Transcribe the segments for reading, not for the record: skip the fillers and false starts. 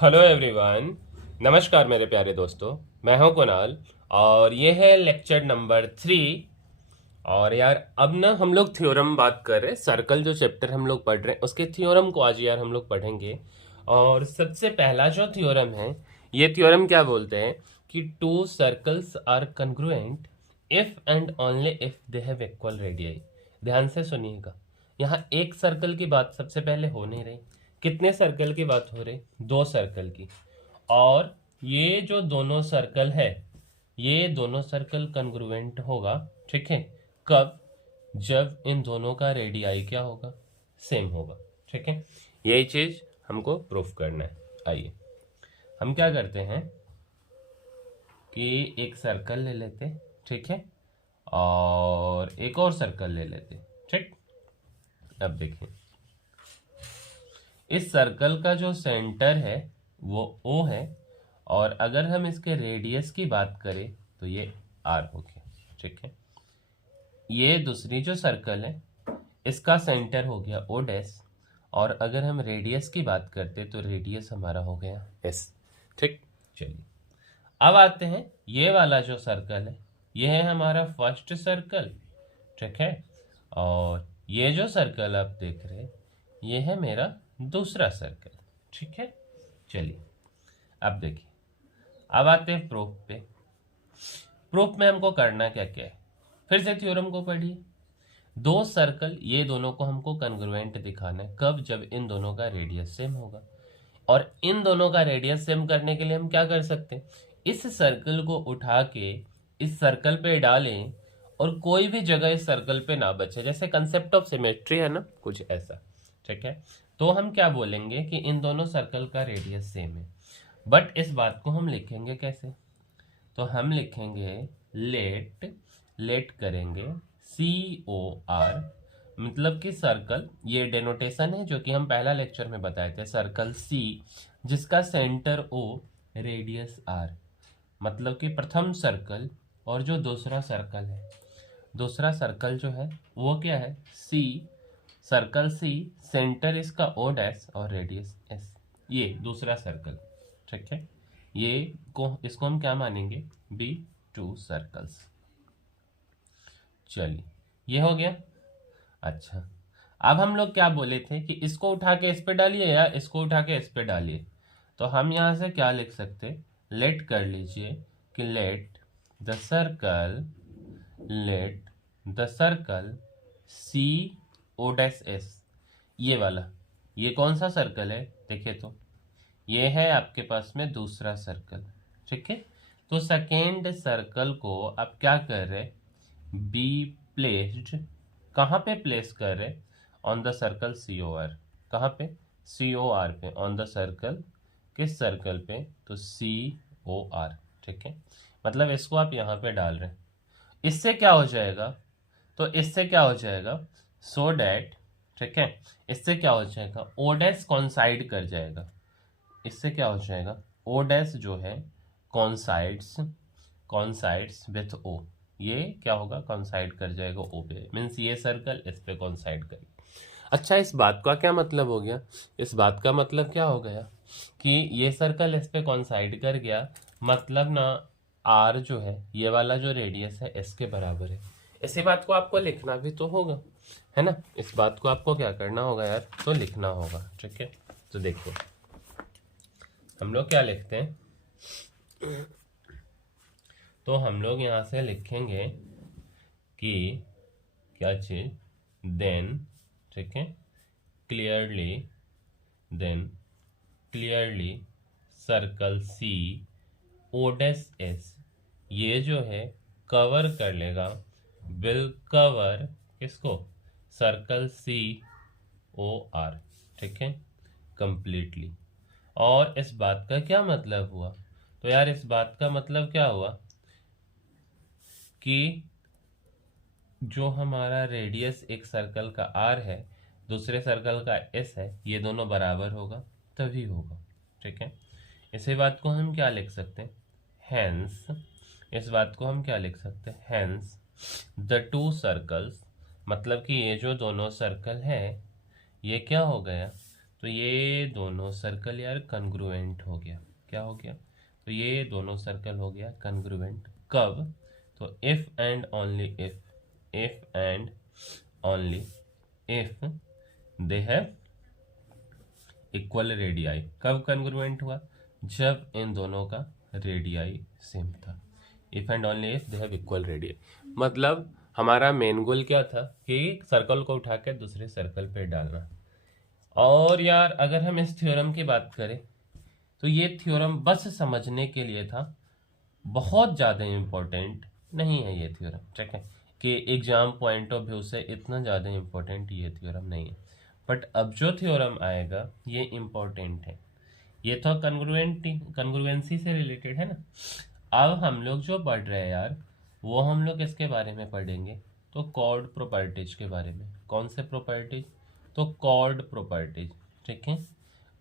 Hello everyone. नमस्कार मेरे प्यारे दोस्तों, मैं हूं कुणाल और ये है लेक्चर नंबर 3। और यार अब ना हम लोग थ्योरम बात कर रहे हैं। सर्कल जो चैप्टर हम लोग पढ़ रहे हैं उसके थ्योरम को आज यार हम लोग पढ़ेंगे। और सबसे पहला जो थ्योरम है, ये थ्योरम क्या बोलते हैं कि two circles are congruent if and only if they have equal radii. ध्यान से सुनिएगा, यहाँ एक सर्कल की बात सबसे पहले हो नहीं रही। कितने सर्कल की बात हो रही? दो सर्कल की। और ये जो दोनों सर्कल है, ये दोनों सर्कल कन्ग्रुएंट होगा। ठीक है, कब? जब इन दोनों का रेडियाई क्या होगा? सेम होगा। ठीक है, यही चीज हमको प्रूफ करना है। आइए हम क्या करते हैं कि एक सर्कल ले लेते, ठीक है, और एक और सर्कल ले लेते। ठीक, अब देखें, इस सर्कल का जो सेंटर है वो O है, और अगर हम इसके रेडियस की बात करें तो ये R हो गया। ठीक है, ये दूसरी जो सर्कल है इसका सेंटर हो गया O डैश, और अगर हम रेडियस की बात करते तो रेडियस हमारा हो गया S। ठीक, चलिए अब आते हैं, ये वाला जो सर्कल है ये है हमारा फर्स्ट सर्कल। ठीक है, और ये जो सर्कल आप देख रहे हैं ये है मेरा दूसरा सर्कल। ठीक है, चलिए अब देखिए, अब आते हैं प्रूफ पे। प्रूफ में हमको करना क्या क्या है, फिर से थ्योरम को पढ़िए। दो सर्कल, ये दोनों को हमको कन्ग्रुएंट दिखाना है। कब? जब इन दोनों का रेडियस सेम होगा। और इन दोनों का रेडियस सेम करने के लिए हम क्या कर सकते हैं, इस सर्कल को उठा के इस सर्कल पे डालें और कोई भी जगह इस सर्कल पे ना बचे, जैसे कंसेप्ट ऑफ सिमेट्री है ना, कुछ ऐसा। ठीक है, तो हम क्या बोलेंगे कि इन दोनों सर्कल का रेडियस सेम है। बट इस बात को हम लिखेंगे कैसे? तो हम लिखेंगे लेट, लेट करेंगे COR, मतलब कि सर्कल, ये डेनोटेशन है जो कि हम पहला लेक्चर में बताए थे। सर्कल C जिसका सेंटर O, रेडियस R, मतलब कि प्रथम सर्कल। और जो दूसरा सर्कल है, दूसरा सर्कल जो है वो क्या है? C, सर्कल C, सेंटर इसका O डैश और रेडियस S, ये दूसरा सर्कल। ठीक है, ये को इसको हम क्या मानेंगे? B2 circles. चलिए ये हो गया। अच्छा, अब हम लोग क्या बोले थे कि इसको उठा के इस पे डालिए या इसको उठा के इस पे डालिए। तो हम यहाँ से क्या लिख सकते, लेट कर लीजिए कि let the circle, let the circle CO'S, ये वाला, ये कौन सा सर्कल है देखिए, तो ये है आपके पास में दूसरा सर्कल। ठीक है, तो सेकेंड सर्कल को आप क्या कर रहे, बी प्लेस्ड, कहाँ पे प्लेस कर रहे? On the circle COR। कहाँ पे? COR पे, ऑन द सर्कल, किस सर्कल पे? तो COR। ठीक है, मतलब इसको आप यहाँ पे डाल रहे हैं। इससे क्या हो जाएगा? तो इससे क्या हो जाएगा, सो डैट, ठीक है, इससे क्या हो जाएगा, O डैश कॉन्साइड कर जाएगा। इससे क्या हो जाएगा, O डैश जो है कॉन्साइड्स, कॉन्साइड्स विथ O, ये क्या होगा, कॉन्साइड कर जाएगा O पे, मीन्स ये सर्कल इस पे कॉन्साइड करेगा। अच्छा, इस बात का क्या मतलब हो गया? इस बात का मतलब क्या हो गया कि ये सर्कल इस पे कॉन्साइड कर गया, मतलब ना R जो है, ये वाला जो रेडियस है S के बराबर है। इसी बात को आपको लिखना भी तो होगा, है ना। इस बात को आपको क्या करना होगा यार, तो लिखना होगा। ठीक है, तो देखो हम लोग क्या लिखते हैं, तो हम लोग यहाँ से लिखेंगे कि क्या चीज, देन, ठीक है, clearly, then clearly circle CO'S, ये जो है कवर कर लेगा, विल कवर किसको, सर्कल COR। ठीक है, कंप्लीटली। और इस बात का क्या मतलब हुआ, तो यार इस बात का मतलब क्या हुआ कि जो हमारा रेडियस एक सर्कल का R है, दूसरे सर्कल का S है, ये दोनों बराबर होगा तभी होगा। ठीक है, इसी बात को हम क्या लिख सकते हैं, हैंस, इस बात को हम क्या लिख सकते हैं, हैंस द टू सर्कल्स, मतलब कि ये जो दोनों सर्कल है ये क्या हो गया, तो ये दोनों सर्कल यार कन्ग्रुएंट हो गया। क्या हो गया? तो ये दोनों सर्कल हो गया कन्ग्रुएंट। कब? तो if and only if they have equal radii. कब कन्ग्रुएंट हुआ? जब इन दोनों का रेडियाई सेम था। If and only if they have equal radii. मतलब हमारा मेन गोल क्या था कि सर्कल को उठा के दूसरे सर्कल पे डालना। और यार अगर हम इस थ्योरम की बात करें तो ये थ्योरम बस समझने के लिए था, बहुत ज़्यादा इम्पोर्टेंट नहीं है ये थ्योरम। ठीक है कि एग्जाम पॉइंट ऑफ व्यू से इतना ज़्यादा इम्पोर्टेंट ये थ्योरम नहीं है, बट अब जो थ्योरम आएगा ये इम्पोर्टेंट है। ये तो कन्ग्रुएंसी से रिलेटेड है ना। अब हम लोग जो पढ़ रहे हैं यार, वो हम लोग इसके बारे में पढ़ेंगे, तो कॉर्ड प्रॉपर्टीज के बारे में। कौन से प्रॉपर्टीज? तो कॉर्ड प्रॉपर्टीज। ठीक है,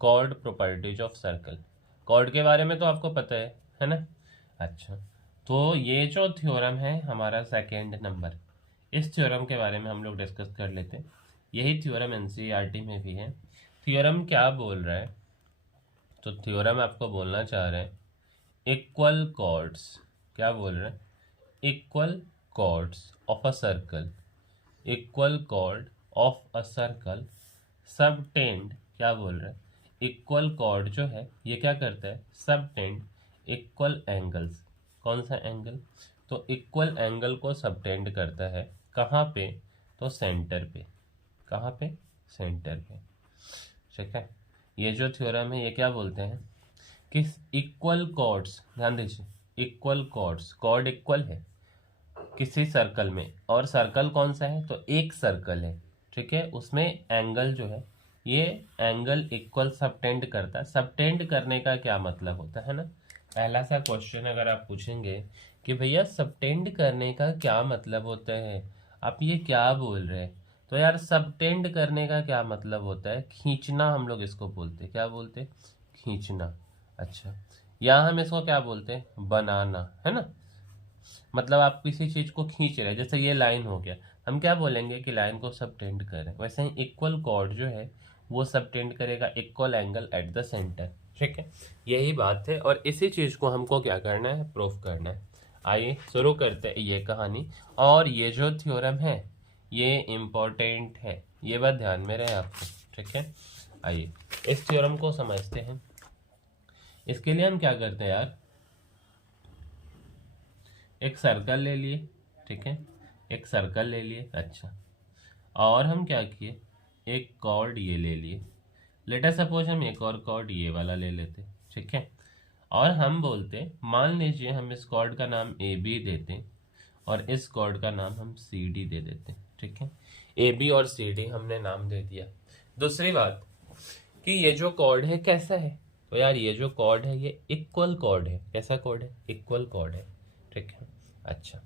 chord properties of circle. Chord के बारे में तो आपको पता है ना। अच्छा, तो ये जो थ्योरम है हमारा सेकेंड नंबर, इस थ्योरम के बारे में हम लोग डिस्कस कर लेते हैं। यही थ्योरम एनसीईआरटी में भी है। थ्योरम क्या बोल रहा है? तो थ्योरम आपको बोलना चाह रहे हैं इक्वल कॉर्ड्स। क्या बोल रहे हैं? Equal chords of a circle, equal chord of a circle subtend. क्या बोल रहे हैं? इक्वल कॉर्ड जो है ये क्या करता है? Subtend equal angles. कौन सा एंगल? तो इक्वल एंगल को सबटेंड करता है। कहाँ पे? तो सेंटर पे। कहाँ पे? सेंटर पे। ठीक है, ये जो थ्योरम है ये क्या बोलते हैं कि इक्वल कॉर्ड्स, ध्यान दीजिए, इक्वल कॉर्ड्स, कॉर्ड इक्वल है किसी सर्कल में, और सर्कल कौन सा है? तो एक सर्कल है। ठीक है, उसमें एंगल जो है ये एंगल इक्वल सबटेंड करता है। सबटेंड करने का क्या मतलब होता है ना। पहला सा क्वेश्चन अगर आप पूछेंगे कि भैया सबटेंड करने का क्या मतलब होता है, आप ये क्या बोल रहे हैं, तो यार सबटेंड करने का क्या मतलब होता है? खींचना हम लोग इसको बोलते हैं। क्या बोलते हैं? खींचना। अच्छा, या हम इसको क्या बोलते हैं? बनाना, है ना। मतलब आप किसी चीज को खींच रहे हैं, जैसे ये लाइन हो गया, हम क्या बोलेंगे कि लाइन को सबटेंड करें। वैसे ही इक्वल कॉर्ड जो है वो सबटेंड करेगा equal angle eight the centre. ठीक है, यही बात है, और इसी चीज को हमको क्या करना है? प्रूफ करना है। आइए शुरू करते हैं ये कहानी। और ये जो थ्योरम है ये इम्पोर्टेंट है, ये बात ध्यान में रहे आपको। ठीक है, आइए इस थ्योरम को समझते हैं। इसके लिए हम क्या करते हैं यार, एक सर्कल ले लिए। ठीक है, एक सर्कल ले लिए। अच्छा, और हम क्या किए? एक कॉर्ड ये ले लिए। लेटर सपोज हम एक और कॉर्ड ये वाला ले लेते। ठीक है, और हम बोलते, मान लीजिए हम इस कॉर्ड का नाम ए बी देते और इस कॉर्ड का नाम हम सी डी दे देते। ठीक है, ए बी और सी डी हमने नाम दे दिया। दूसरी बात कि ये जो कॉर्ड है कैसा है, तो यार ये जो कॉर्ड है ये इक्वल कॉर्ड है। कैसा कॉर्ड है? इक्वल कॉर्ड है। ठीक है, अच्छा,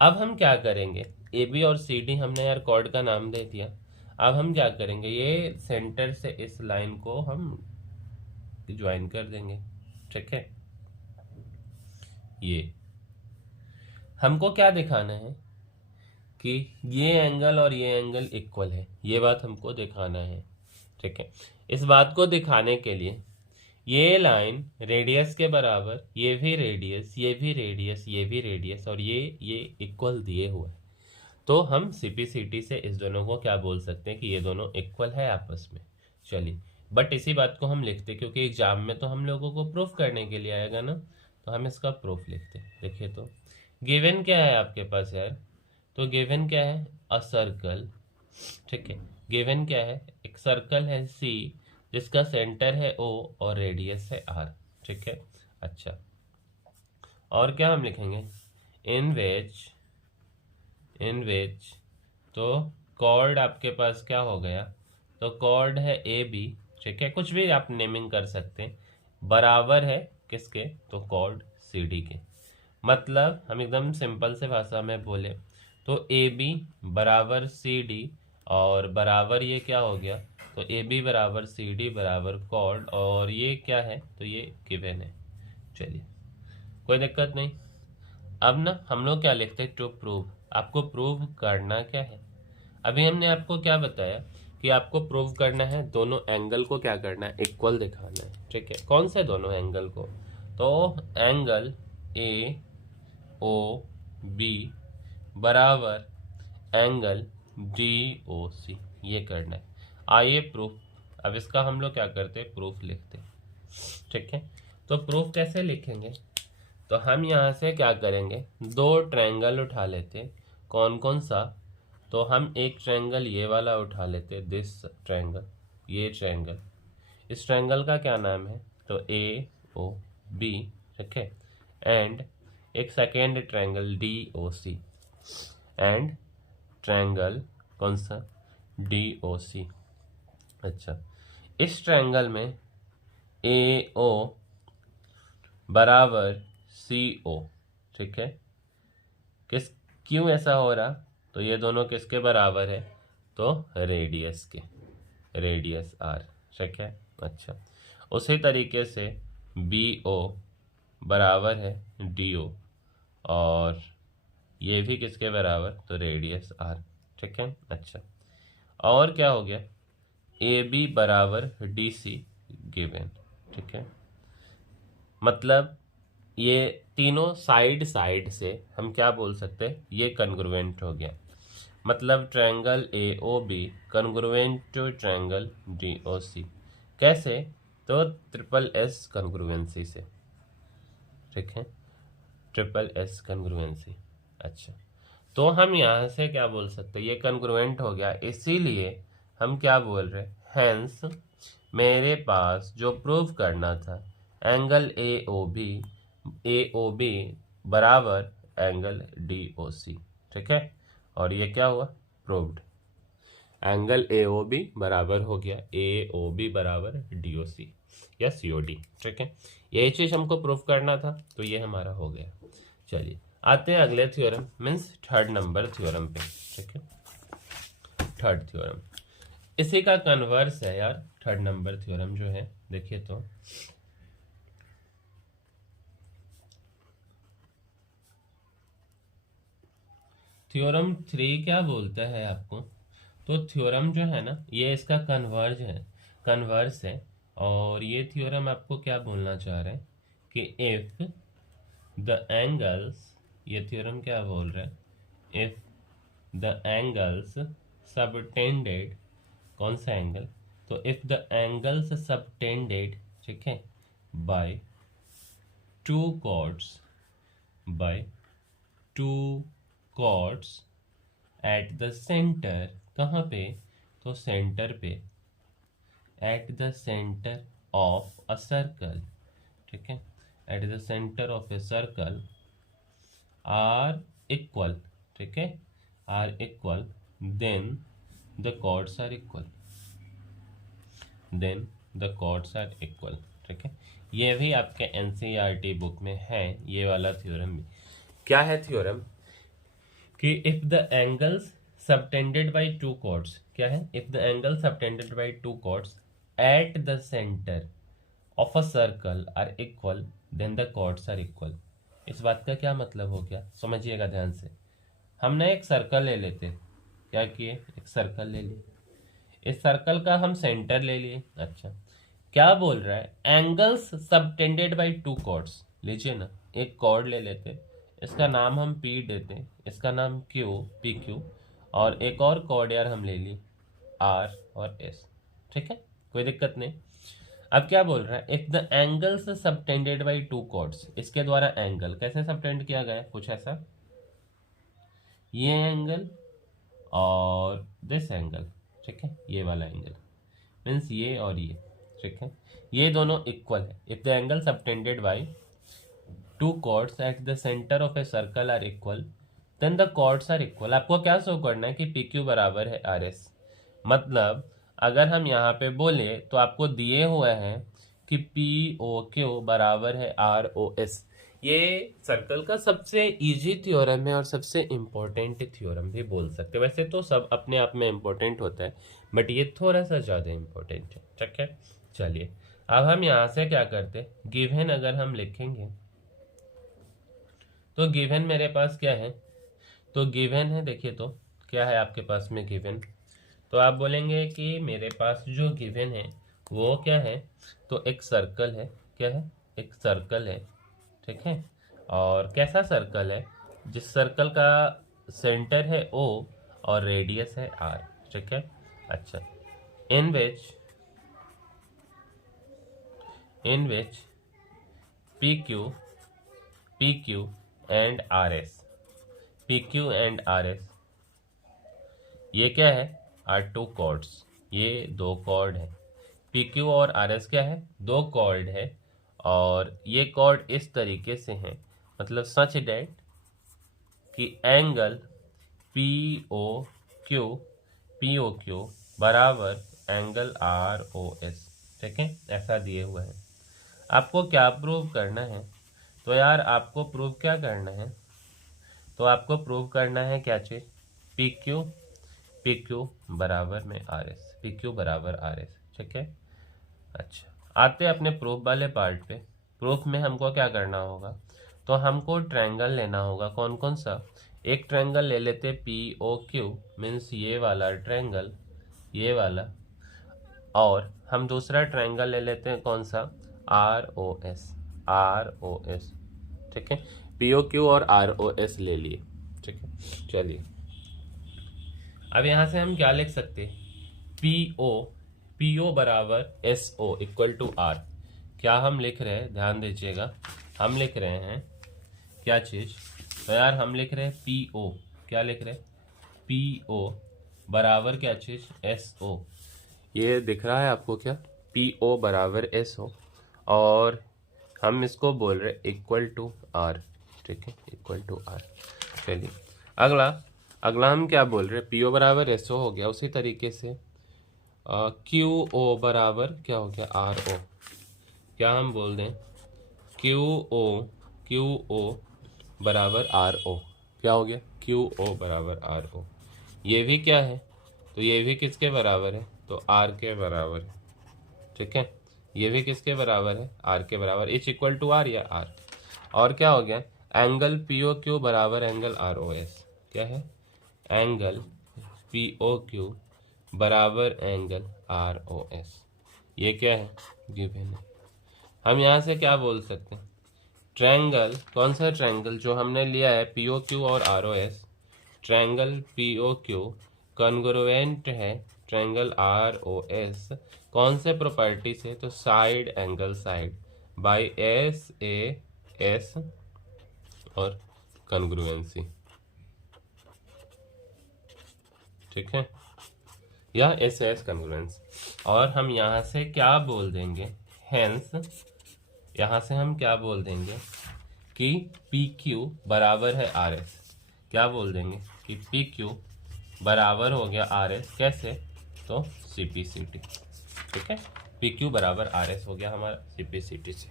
अब हम क्या करेंगे? ए बी और सी डी हमने यार कॉर्ड का नाम दे दिया। अब हम क्या करेंगे? ये सेंटर से इस लाइन को हम ज्वाइन कर देंगे। ठीक है, ये हमको क्या दिखाना है कि ये एंगल और ये एंगल इक्वल है, ये बात हमको दिखाना है। ठीक है, इस बात को दिखाने के लिए ये लाइन रेडियस के बराबर, ये भी रेडियस, ये भी रेडियस, ये भी रेडियस, और ये इक्वल दिए हुए हैं। तो हम सीपीसीटी से इस दोनों को क्या बोल सकते हैं कि ये दोनों इक्वल है आपस में। चलिए, बट इसी बात को हम लिखते, क्योंकि एग्जाम में तो हम लोगों को प्रूफ करने के लिए आएगा ना, तो हम इसका प्रूफ लिखते। देखिए, तो गिवन क्या है आपके पास यार? तो गिवन क्या है? अ सर्कल। ठीक है, गिवन क्या है? एक सर्कल है सी जिसका सेंटर है ओ और रेडियस है आर। ठीक है, अच्छा, और क्या हम लिखेंगे? इन विच तो कॉर्ड आपके पास क्या हो गया? तो कॉर्ड है ए बी। ठीक है, कुछ भी आप नेमिंग कर सकते हैं, बराबर है किसके? तो कॉर्ड सी डी के। मतलब हम एकदम सिंपल से भाषा में बोले तो ए बी बराबर सी डी, और बराबर ये क्या हो गया? तो ए बी बराबर सी डी बराबर कॉर्ड, और ये क्या है? तो ये गिवन है। चलिए, कोई दिक्कत नहीं। अब ना हम लोग क्या लिखते हैं? To prove. आपको प्रूव करना क्या है? अभी हमने आपको क्या बताया कि आपको प्रूव करना है दोनों एंगल को क्या करना है, इक्वल दिखाना है। ठीक है, कौन से दोनों एंगल को, तो एंगल ए ओ बी बराबर एंगल डी ओ सी, ये करना है। आइए प्रूफ, अब इसका हम लोग क्या करते हैं, प्रूफ लिखते हैं। ठीक है, तो प्रूफ कैसे लिखेंगे, तो हम यहाँ से क्या करेंगे, दो ट्रायंगल उठा लेते। कौन कौन सा, तो हम एक ट्रायंगल ये वाला उठा लेते, दिस ट्रायंगल, ये ट्रायंगल, इस ट्रायंगल का क्या नाम है, तो ए ओ बी। ठीक है, एंड एक second triangle D O C, and triangle कौन सा, डी ओ सी। अच्छा, इस ट्रायंगल में ए ओ बराबर सी ओ। ठीक है, किस, क्यों ऐसा हो रहा, तो ये दोनों किसके बराबर है, तो रेडियस के, रेडियस आर। ठीक है, अच्छा, उसी तरीके से बी ओ बराबर है डी ओ, और ये भी किसके बराबर, तो रेडियस आर। ठीक है, अच्छा, और क्या हो गया, ए बी बराबर डी सी गिवन। ठीक है, मतलब ये तीनों साइड साइड से हम क्या बोल सकते हैं, ये कन्ग्रुएंट हो गया। मतलब triangle A O B congruent to triangle D O C. कैसे, तो ट्रिपल एस कन्ग्रुएंसी से। ठीक है, ट्रिपल एस कन्ग्रुएंसी। अच्छा, तो हम यहाँ से क्या बोल सकते हैं, ये कन्ग्रुएंट हो गया, इसीलिए हम क्या बोल रहे, हैंस मेरे पास जो प्रूव करना था, एंगल ए ओ बी बराबर एंगल डी ओ सी। ठीक है, और ये क्या हुआ, proved, angle A O B बराबर हो गया ए ओ बी बराबर डी ओ सी या सी ओ डी। ठीक है, यही चीज़ हमको प्रूव करना था, तो ये हमारा हो गया। चलिए आते हैं अगले theorem, means third number theorem पे। ठीक है, थर्ड थ्योरम इसी का कन्वर्स है यार, थर्ड नंबर थ्योरम जो है, देखिए तो थ्योरम 3 क्या बोलता है आपको, तो थ्योरम जो है ना, ये इसका कन्वर्स है। और ये थ्योरम आपको क्या बोलना चाह रहे हैं कि इफ द एंगल्स, ये थ्योरम क्या बोल रहा है, इफ द एंगल्स सबटेंडेड, कौन सा एंगल, तो इफ द एंगल्स सबटेंडेड, ठीक है, by two chords, by two chords at the centre, कहाँ पे, तो सेंटर पे, at the centre of a circle. ठीक है, at the centre of a circle are equal. ठीक है, are equal, then the chords are equal, then the chords are equal. ठीक है, ये भी आपके एनसीईआरटी बुक में है, ये वाला थ्योरम भी। क्या है थ्योरम कि if the angles subtended by two chords, क्या है, if the angle subtended by two chords at the centre of a circle are equal, then the chords are equal. इस बात का क्या मतलब हो गया, समझिएगा ध्यान से। हमने एक सर्कल ले लेते, क्या किए, एक सर्कल ले लिए, इस सर्कल का हम सेंटर ले लिए। अच्छा, क्या बोल रहा है, angles subtended by two chords, लीजिए ना, एक कॉर्ड ले लेते, इसका नाम हम पी देते, इसका नाम क्यू, पी क्यू, और एक और कॉर्ड यार हम ले लिए आर और एस। ठीक है, कोई दिक्कत नहीं। अब क्या बोल रहा है, if the angles subtended by two chords, इसके द्वारा एंगल कैसे सबटेंड किया गया है, कुछ ऐसा, ये एंगल और दिस एंगल। ठीक है, ये वाला एंगल मीन्स ये और ये। ठीक है, ये दोनों इक्वल है। If the angle subtended by two chords at the centre of a circle are equal, then the chords are equal. आपको क्या शो करना है कि पी क्यू बराबर है आर एस। मतलब अगर हम यहाँ पे बोले तो आपको दिए हुए हैं कि पी ओ क्यू बराबर है आर ओ एस। ये सर्कल का सबसे इजी थ्योरम है और सबसे इम्पोर्टेंट थ्योरम भी बोल सकते हैं। वैसे तो सब अपने आप में इम्पोर्टेंट होता है, बट ये थोड़ा सा ज़्यादा इम्पोर्टेंट है। ठीक है, चलिए अब हम यहाँ से क्या करते हैं, गिवन अगर हम लिखेंगे तो गिवन मेरे पास क्या है, तो गिवन है, देखिए तो क्या है आपके पास में गिवन, तो आप बोलेंगे कि मेरे पास जो गिवन है वो क्या है, तो एक सर्कल है। क्या है? एक सर्कल है, ठीक है। और कैसा सर्कल है? जिस सर्कल का सेंटर है O और रेडियस है R, ठीक है। अच्छा, इन विच PQ एंड RS ये क्या है? आर टू कॉर्ड्स, ये दो कॉर्ड है। PQ और RS क्या है? दो कॉर्ड है। और ये कॉर्ड इस तरीके से हैं, मतलब सच डेट कि एंगल POQ बराबर एंगल ROS, ठीक है। ऐसा दिए हुए हैं। आपको क्या प्रूव करना है? तो यार आपको प्रूव क्या करना है? तो आपको प्रूव करना है क्या चीज़? PQ बराबर में PQ बराबर RS, ठीक है। अच्छा, आते अपने प्रूफ वाले पार्ट पे। प्रूफ में हमको क्या करना होगा? तो हमको ट्रायंगल लेना होगा। कौन कौन सा? एक ट्रायंगल ले लेते POQ, मीन्स ये वाला ट्रायंगल, ये वाला। और हम दूसरा ट्रायंगल ले लेते हैं, कौन सा? ROS, ठीक है। POQ और ROS ले लिए, ठीक है। चलिए, अब यहाँ से हम क्या लिख सकते हैं? PO बराबर SO इक्वल टू R। क्या हम लिख रहे हैं? ध्यान दीजिएगा, हम लिख रहे हैं क्या चीज़? तो यार हम लिख रहे हैं PO। क्या लिख रहे हैं? PO बराबर क्या चीज़? SO। ये दिख रहा है आपको क्या? PO बराबर SO, और हम इसको बोल रहे इक्वल टू R, ठीक है, इक्वल टू R। चलिए, अगला हम क्या बोल रहे हैं? PO बराबर SO हो गया। उसी तरीके से QO बराबर क्या हो गया? RO। क्या हम बोल दें? QO बराबर RO। क्या हो गया? QO बराबर RO। ये भी क्या है? तो ये भी किसके बराबर है? तो R के बराबर है, ठीक है। ये भी किसके बराबर है? R के बराबर। इच इक्वल टू R या R। और क्या हो गया? एंगल POQ बराबर एंगल ROS। क्या है? एंगल POQ बराबर एंगल ROS। ये क्या है? गिवन है। हम यहाँ से क्या बोल सकते हैं? ट्रायंगल, कौन सा ट्रायंगल जो हमने लिया है POQ और ROS, ट्रायंगल POQ कॉन्ग्रुएंट है ट्रायंगल ROS। कौन से प्रॉपर्टी से? तो side angle side by SAS और कॉन्ग्रुएंसी, ठीक है, या SAS कॉन्ग्रुएंस। और हम यहाँ से क्या बोल देंगे? हेंस यहाँ से हम क्या बोल देंगे कि PQ बराबर है RS। क्या बोल देंगे? कि PQ बराबर हो गया RS। कैसे? तो CPCT, ठीक है। PQ बराबर RS हो गया हमारा CPCT से।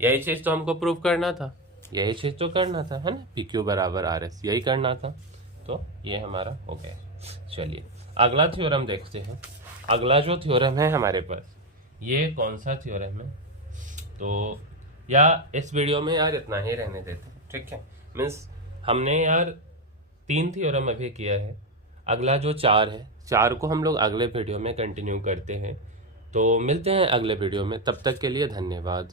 यही चीज़ तो हमको प्रूव करना था, यही चीज़ तो करना था, है ना। PQ बराबर RS, यही करना था। तो ये हमारा हो गया। चलिए, अगला थ्योरम देखते हैं। अगला जो थ्योरम है हमारे पास, ये कौन सा थ्योरम है? तो या इस वीडियो में यार इतना ही रहने देते, ठीक है। मीन्स हमने यार 3 थ्योरम अभी किया है। अगला जो 4 है, 4 को हम लोग अगले वीडियो में कंटिन्यू करते हैं। तो मिलते हैं अगले वीडियो में, तब तक के लिए धन्यवाद।